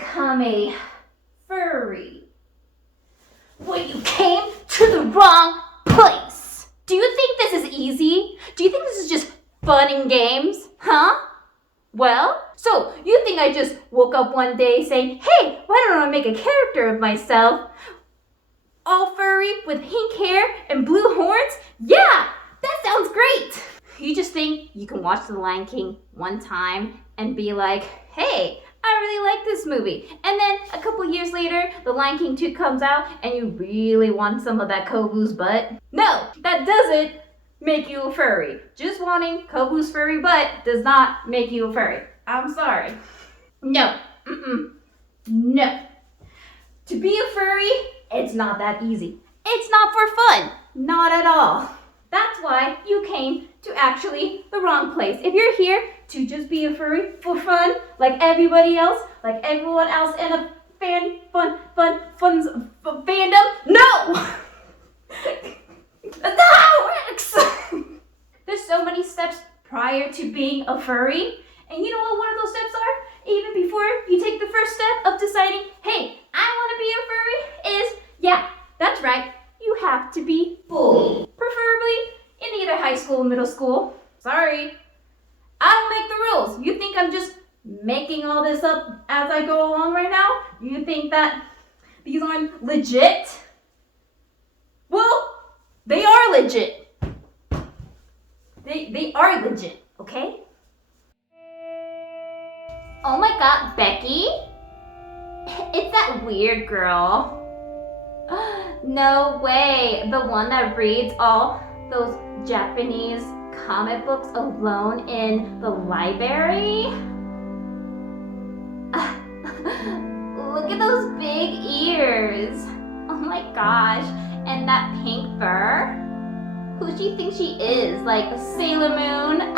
become a furry? Well, you came to the wrong place. Do you think this is easy? Do you think this is just fun and games? Huh? Well, so you think I just woke up one day saying, hey, why don't I make a character of myself? All furry with pink hair and blue horns? Yeah, that sounds great. You just think you can watch The Lion King one time and be like, hey, I really like this movie. And then a couple years later, The Lion King 2 comes out and you really want some of that Kobu's butt? No, that doesn't make you a furry. Just wanting Kobu's furry butt does not make you a furry. I'm sorry. No. No. To be a furry, it's not that easy. It's not for fun. Not at all. That's why you came to actually the wrong place. If you're here to just be a furry for fun, like everybody else, like everyone else in a fandom, no! That's not how it works! There's so many steps prior to being a furry. And you know what one of those steps are? Even before you take the first step of deciding, hey, I want to be a furry, is, yeah, that's right, you have to be bullied. Preferably in either high school or middle school. Sorry, I don't make the rules. You think I'm just making all this up as I go along right now? You think that these aren't legit? Well, they are legit. They are legit, okay? Oh my god, Becky? It's that weird girl. No way, the one that reads all those Japanese comic books alone in the library? Look at those big ears. Oh my gosh, and that pink fur? Who does she think she is? Like a Sailor Moon?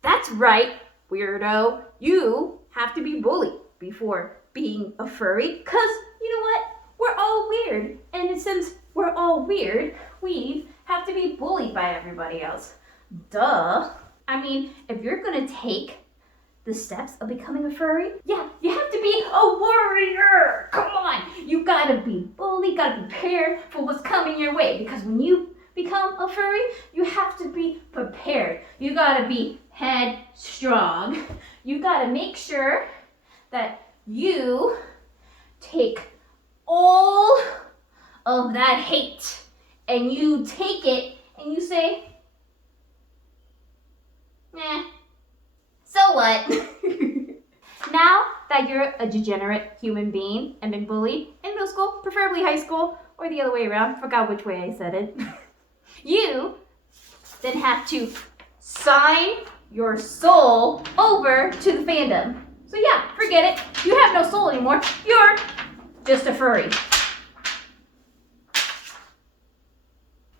That's right, weirdo. You have to be bullied before being a furry, because you know what? We're all weird. And since we're all weird, we have to be bullied by everybody else. Duh. I mean, if you're gonna take the steps of becoming a furry, yeah, you have to be a warrior. Come on. You gotta be bullied, gotta be prepared for what's coming your way. Because when you become a furry, you have to be prepared. You gotta be headstrong. You gotta make sure that you take all of that hate and you take it and you say, so what? Now that you're a degenerate human being and been bullied in middle school, preferably high school, or the other way around, forgot which way I said it, you then have to sign your soul over to the fandom. So yeah, forget it. You have no soul anymore. You're just a furry.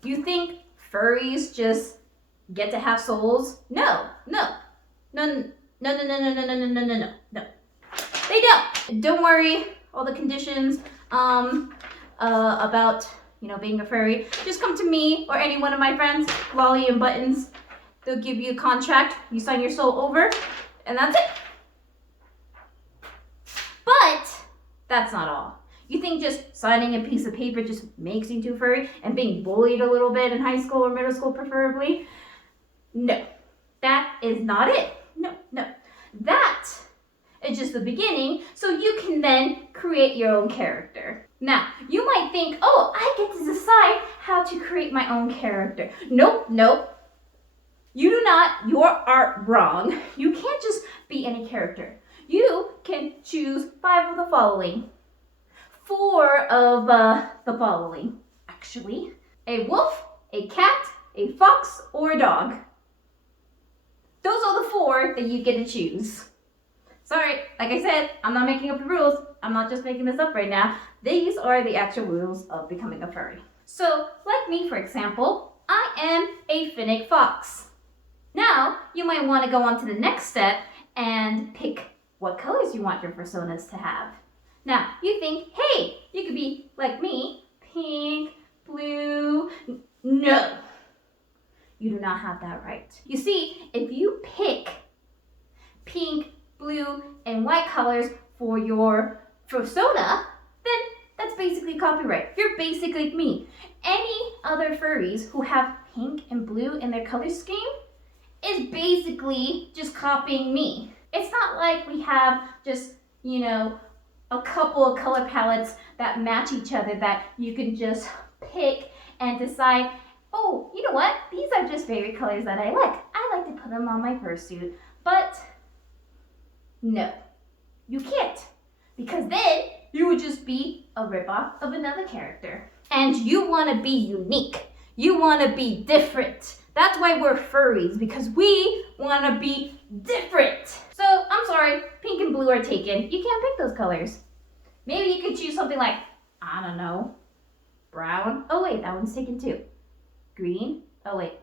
You think furries just get to have souls? No. They don't. Don't worry, all the conditions about being a furry. Just come to me or any one of my friends, Lolly and Buttons. They'll give you a contract. You sign your soul over, and that's it. But that's not all. You think just signing a piece of paper just makes you too furry and being bullied a little bit in high school or middle school preferably? No, that is not it. No. That is just the beginning, so you can then create your own character. Now, you might think, oh, I get to decide how to create my own character. Nope. You do not. You are wrong. You can't just be any character. You can choose 5 of the following. 4 of the following, actually. A wolf, a cat, a fox, or a dog. Those are the 4 that you get to choose. Sorry, like I said, I'm not making up the rules. I'm not just making this up right now. These are the actual rules of becoming a furry. So, like me, for example, I am a finnick fox. Now, you might want to go on to the next step and pick what colors you want your personas to have. Now, you think, hey, you could be like me, pink, blue. No. you do not have that right. You see, if you pick pink, blue, and white colors for your persona, then that's basically copyright. You're basically like me. Any other furries who have pink and blue in their color scheme is basically just copying me. It's not like we have just, a couple of color palettes that match each other that you can just pick and decide, oh, you know what? These are just favorite colors that I like. I like to put them on my fursuit. But no, you can't. Because then you would just be a ripoff of another character. And you want to be unique. You want to be different. That's why we're furries, because we want to be different. So, I'm sorry, pink and blue are taken. You can't pick those colors. Maybe you could choose something like, I don't know, brown. Oh wait, that one's taken too. Green. Oh wait,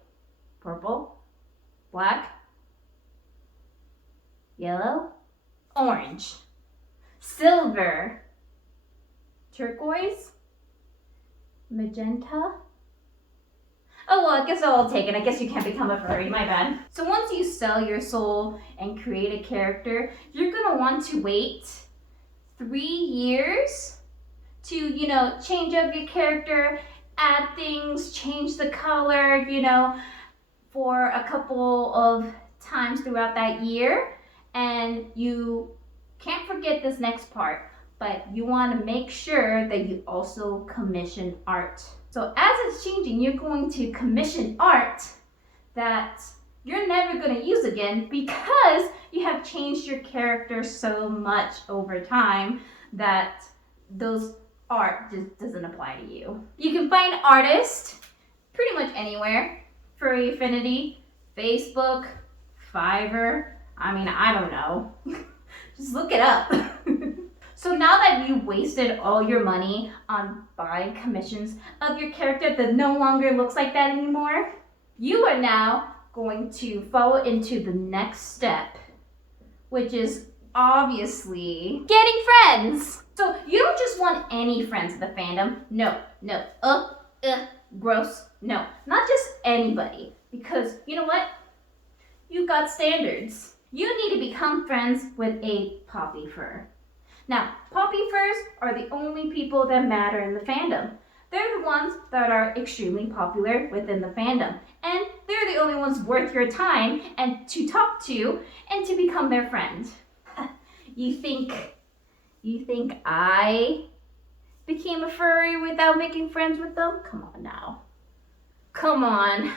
purple. Black. Yellow. Orange. Silver. Turquoise. Magenta. Oh well, I guess they're all taken. I guess you can't become a furry, my bad. So once you sell your soul and create a character, you're gonna want to wait 3 years to, change up your character, add things, change the color, for a couple of times throughout that year. And you can't forget this next part, but you want to make sure that you also commission art. So as it's changing, you're going to commission art that you're never going to use again because you have changed your character so much over time that those art just doesn't apply to you. You can find artists pretty much anywhere. Furry Affinity, Facebook, Fiverr. I don't know. Just look it up. So now that you wasted all your money on buying commissions of your character that no longer looks like that anymore, you are now going to follow into the next step, which is obviously getting friends. So you don't just want any friends in the fandom. No. Gross. No, not just anybody. Because you know what? You've got standards. You need to become friends with a poppy fur. Now, poppy furs are the only people that matter in the fandom. They're the ones that are extremely popular within the fandom. And they're the only ones worth your time and to talk to and to become their friend. You think I became a furry without making friends with them? Come on now. Come on.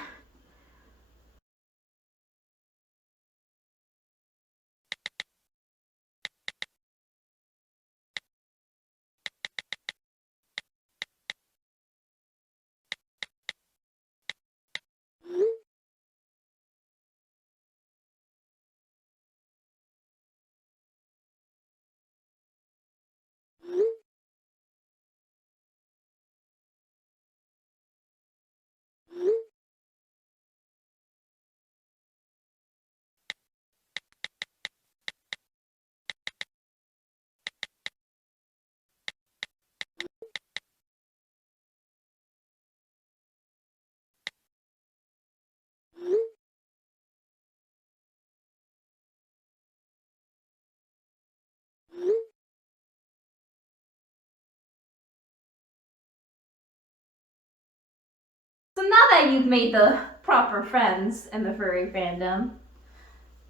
So now that you've made the proper friends in the furry fandom,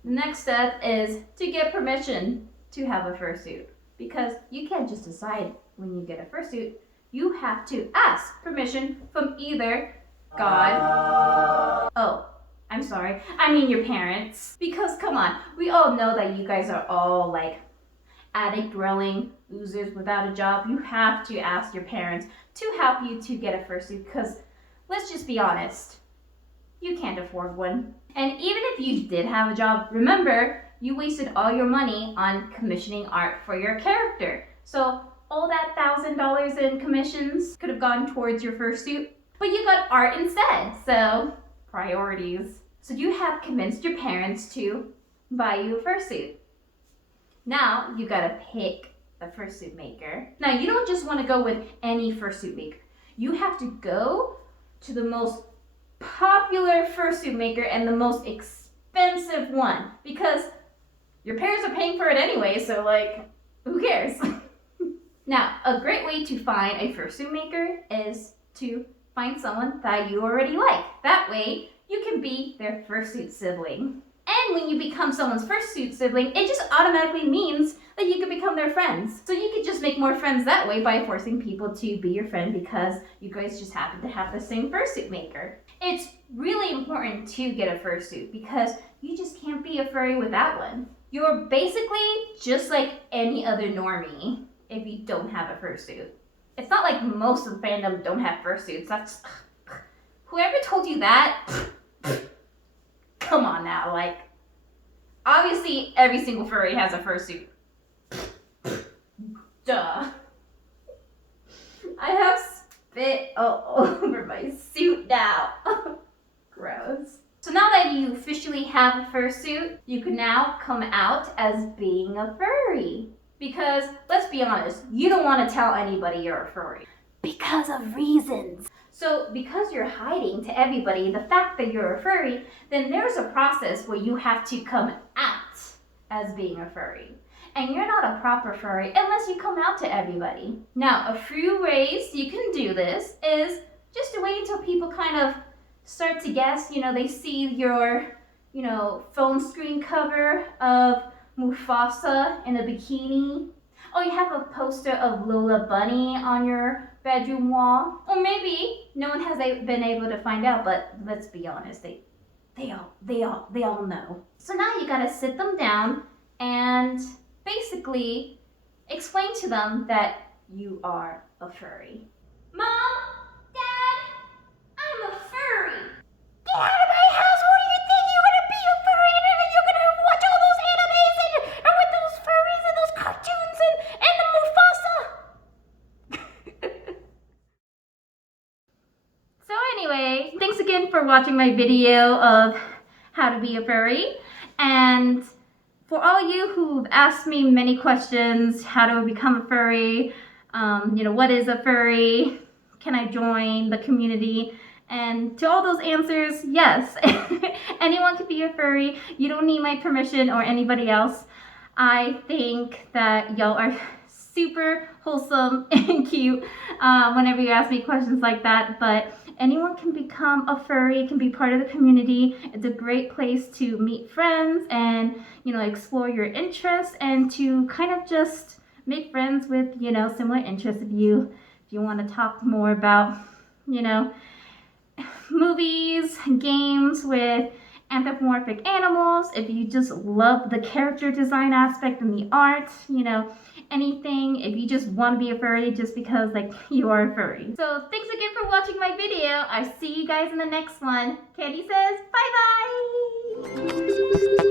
the next step is to get permission to have a fursuit. Because you can't just decide when you get a fursuit. You have to ask permission from either God. Oh, I'm sorry. I mean your parents. Because come on, we all know that you guys are all like attic dwelling losers without a job. You have to ask your parents to help you to get a fursuit because let's just be honest, you can't afford one. And even if you did have a job, remember, you wasted all your money on commissioning art for your character. So all that $1,000 in commissions could have gone towards your fursuit, but you got art instead. So priorities. So you have convinced your parents to buy you a fursuit. Now you gotta pick a fursuit maker. Now you don't just want to go with any fursuit maker. You have to go to the most popular fursuit maker and the most expensive one because your parents are paying for it anyway, so like, who cares? Now, a great way to find a fursuit maker is to find someone that you already like. That way, you can be their fursuit sibling. And when you become someone's fursuit sibling, it just automatically means that you can become their friends. So you could just make more friends that way by forcing people to be your friend because you guys just happen to have the same fursuit maker. It's really important to get a fursuit because you just can't be a furry without one. You're basically just like any other normie if you don't have a fursuit. It's not like most of the fandom don't have fursuits. That's whoever told you that. Come on now, like obviously every single furry has a fursuit. Duh. I have spit all over my suit now. Gross. So now that you officially have a fursuit, you can now come out as being a furry. Because, let's be honest, you don't want to tell anybody you're a furry. Because of reasons. So, because you're hiding to everybody the fact that you're a furry, then there's a process where you have to come out as being a furry. And you're not a proper furry unless you come out to everybody. Now, a few ways you can do this is just to wait until people kind of start to guess. You know, they see your, phone screen cover of Mufasa in a bikini. Oh, you have a poster of Lola Bunny on your bedroom wall. Or maybe no one has been able to find out, but let's be honest, they all know. So now you gotta sit them down and basically explain to them that you are a furry. Mom, Dad, I'm a furry. Get out of my house! What do you think? You're gonna be a furry and then you're gonna watch all those animes and with those furries and those cartoons and the Mufasa. So anyway, thanks again for watching my video of how to be a furry. And for all you who've asked me many questions, how do I become a furry? What is a furry? Can I join the community? And to all those answers, yes, anyone can be a furry. You don't need my permission or anybody else. I think that y'all are super wholesome and cute whenever you ask me questions like that, but anyone can become a furry, can be part of the community. It's a great place to meet friends and, explore your interests and to kind of just make friends with, similar interests if you want to talk more about, movies, games with anthropomorphic animals, if you just love the character design aspect and the art, anything, if you just want to be a furry just because you are a furry. So thanks again for watching my video. I see you guys in the next one. Candy says bye bye.